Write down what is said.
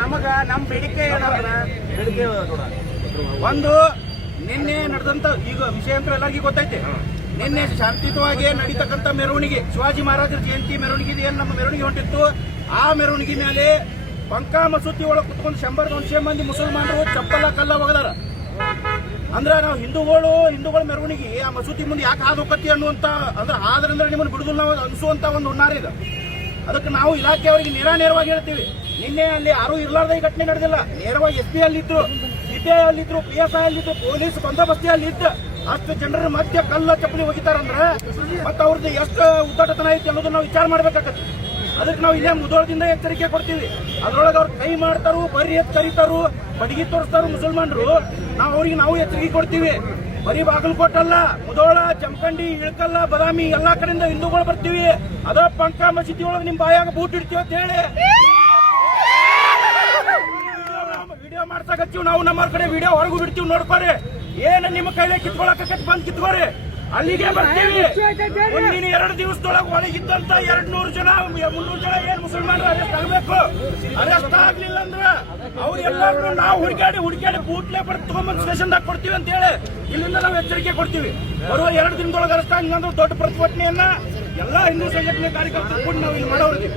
ನಮಗ ನಮ್ಮ ಬೇಡಿಕೆ ಒಂದು ನಿನ್ನೆ ನಡೆದಂತ ಈಗ ವಿಷಯ ಅಂತ ಎಲ್ಲರಿಗೂ ಗೊತ್ತೈತೆ. ನಿನ್ನೆ ಶಾಂತಿಯುತವಾಗಿ ನಡೀತಕ್ಕಂಥ ಮೆರವಣಿಗೆ, ಶಿವಾಜಿ ಮಹಾರಾಜರ ಜಯಂತಿ ಮೆರವಣಿಗೆ ಏನ್ ನಮ್ಮ ಮೆರವಣಿಗೆ ಹೊಂಟಿತ್ತು, ಆ ಮೆರವಣಿಗೆ ಮೇಲೆ ಬಂಕಾ ಮಸೂತಿ ಒಳಗೆ ಕುತ್ಕೊಂಡು 100-100 ಮಂದಿ ಮುಸಲ್ಮಾನರು ಚಪ್ಪಲ ಕಲ್ಲ ಒಗದಾರ. ಅಂದ್ರೆ ನಾವು ಹಿಂದೂಗಳ ಮೆರವಣಿಗೆ ಆ ಮಸೂತಿ ಮುಂದೆ ಯಾಕೆ ಹಾದು ಹೋಗತ್ತಿ ಅನ್ನುವಂತ, ಅಂದ್ರೆ ಆದ್ರಿಂದ ನಿಮ್ಮನ್ನು ಬಿಡುದಿಲ್ಲ ನಾವು ಅನಿಸುವಂತ ಒಂದು ಹುನ್ನಾರ ಇದೆ. ಅದಕ್ಕೆ ನಾವು ಇಲಾಖೆಯವರಿಗೆ ನೇರವಾಗಿ ಹೇಳ್ತೀವಿ. ನಿನ್ನೆ ಅಲ್ಲಿ ಯಾರು ಇರ್ಲಾರ್ದ ಈ ಘಟನೆ ನಡೆದಿಲ್ಲ. ನೇರವಾಗಿ SP ಅಲ್ಲಿದ್ರು, CPI ಅಲ್ಲಿದ್ರು, PSI ಅಲ್ಲಿದ್ರು, ಪೊಲೀಸ್ ಬಂದೋಬಸ್ತಿ ಅಲ್ಲಿ ಇತ್ತು. ಅಷ್ಟು ಜನರ ಮಧ್ಯ ಕಲ್ಲ ಚಪ್ಪಲಿ ಹೋಗಿತಾರಂದ್ರೆ ಮತ್ತೆ ಅವ್ರದ್ದು ಎಷ್ಟು ಉದ್ದಾಟತನ ಐತಿ ಅನ್ನೋದು ನಾವು ವಿಚಾರ ಮಾಡ್ಬೇಕಾಗತ್ತೆ. ಅದಕ್ಕೆ ನಾವು ಇಲ್ಲೇ ಮುಧೋಳದಿಂದ ಎಚ್ಚರಿಕೆ ಕೊಡ್ತೀವಿ. ಅದ್ರೊಳಗೆ ಅವ್ರು ಕೈ ಮಾಡ್ತಾರು, ಬರೀ ಎತ್ ಕರೀತಾರು, ಬಡಗಿ ತೋರಿಸ್ತಾರು ಮುಸಲ್ಮಾನರು. ನಾವು ಎಚ್ಚರಿಕೆ ಕೊಡ್ತೀವಿ. ಬರೀ ಬಾಗಲಕೋಟೆ ಅಲ್ಲ, ಮುಧೋಳ, ಜಮಖಂಡಿ, ಇಳಕಲ್ಲ, ಬದಾಮಿ ಎಲ್ಲಾ ಕಡೆಯಿಂದ ಹಿಂದೂಗಳು ಬರ್ತೀವಿ. ಅದ ಬಂಕಾ ಮಸೀದಿ ಒಳಗೆ ನಿಮ್ ಬಾಯಾಗ ಬೂಟ್ ಇಡ್ತೀವಿ ಅಂತ ಹೇಳಿ ವಿಡಿಯೋ ಮಾಡ್ಸಾಕತ್ತೀವಿ. ನಾವು ನಮ್ಮ ಕಡೆ ವಿಡಿಯೋ ಹೊರಗೂ ಬಿಡ್ತೀವಿ, ನೋಡ್ಕೋರಿ. ಏನ್ ನಿಮ್ಮ ಕೈಲೇ ಕಿತ್ಕೊಳಕ ಬಂದ್ ಕಿತ್ಕೋರಿ, ಅಲ್ಲಿಗೆ ಬರ್ತೀವಿ. ಮುಂದಿನ 2 ದಿವಸದೊಳಗೆ ಒಳಗಿದ್ದಂತ 200 ಜನ 300 ಜನ ಏನ್ ಮುಸಲ್ಮಾನರು ಅರೆಸ್ಟ್ ಆಗಬೇಕು. ಅರೆಸ್ಟ್ ಆಗ್ಲಿಲ್ಲ ಅಂದ್ರೆ ಅವ್ರೆಲ್ಲರೂ ನಾವು ಹುಡುಕಾಡಿ ಬೂಟ್ಲೆ ಬಡ್ದು ತಗೊಂಡ್ಬಂದು ಸ್ಟೇಷನ್ದಾಗ ಕೊಡ್ತೀವಿ ಅಂತ ಹೇಳಿ ಇಲ್ಲಿಂದ ನಾವು ಎಚ್ಚರಿಕೆ ಕೊಡ್ತೀವಿ. ಬರುವ 2 ದಿನದೊಳಗೆ ಅರೆಸ್ಟ್ ಆಗಿಲ್ಲ ಅಂದ್ರೆ ದೊಡ್ಡ ಪ್ರತಿಭಟನೆಯನ್ನ ಎಲ್ಲಾ ಹಿಂದೂ ಸಂಘಟನೆ ಕಾರ್ಯಕರ್ತರು ಕೂಡ ನಾವು ಇಲ್ಲಿ ಮಾಡೋರ್ತೀವಿ.